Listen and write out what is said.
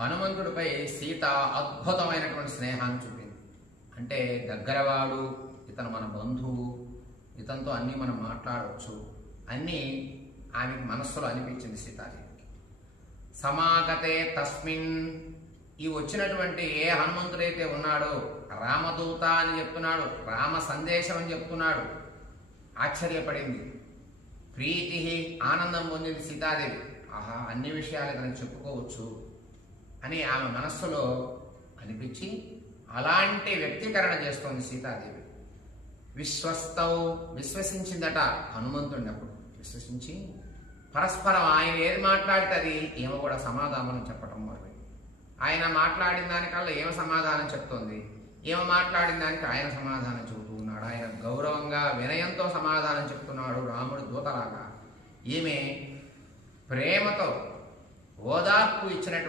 హనుమంతుడిపై సీత అద్భుతమైనటువంటి స్నేహాన్ని చూపింది. అంటే దగ్గరవాడు, ఇతను మన బంధువు, ఇతనితో అన్నీ మనం మాట్లాడవచ్చు అన్నీ ఆమెకి మనస్సులో అనిపించింది సీతాదేవికి. సమాగతే తస్మిన్, ఈ వచ్చినటువంటి ఏ హనుమంతుడైతే ఉన్నాడో రామదూత అని చెప్తున్నాడు, రామ సందేశం అని చెప్తున్నాడు, ఆశ్చర్యపడింది. ప్రీతి, ఆనందం పొందింది సీతాదేవి. ఆహా, అన్ని విషయాలు ఇతనికి చెప్పుకోవచ్చు అని ఆమె మనస్సులో అనిపించి అలాంటి వ్యక్తీకరణ చేస్తోంది సీతాదేవి. విశ్వస్తౌ, విశ్వసించిందట హనుమంతుడిని. అప్పుడు విశ్వసించి పరస్పరం ఆయన ఏది మాట్లాడితే అది ఏమో కూడా సమాధానం చెప్పటం మొదలుపెట్టింది. ఆయన మాట్లాడిన దానికల్లా ఏమో సమాధానం చెప్తోంది, ఏమో మాట్లాడిన దానికి ఆయన సమాధానం చెబుతూ ఉన్నాడు. ఆయన గౌరవంగా వినయంతో సమాధానం చెప్తున్నాడు, రాముడు దూతలాగా. ఈమె ప్రేమతో ఓదార్పు ఇచ్చినటువంటి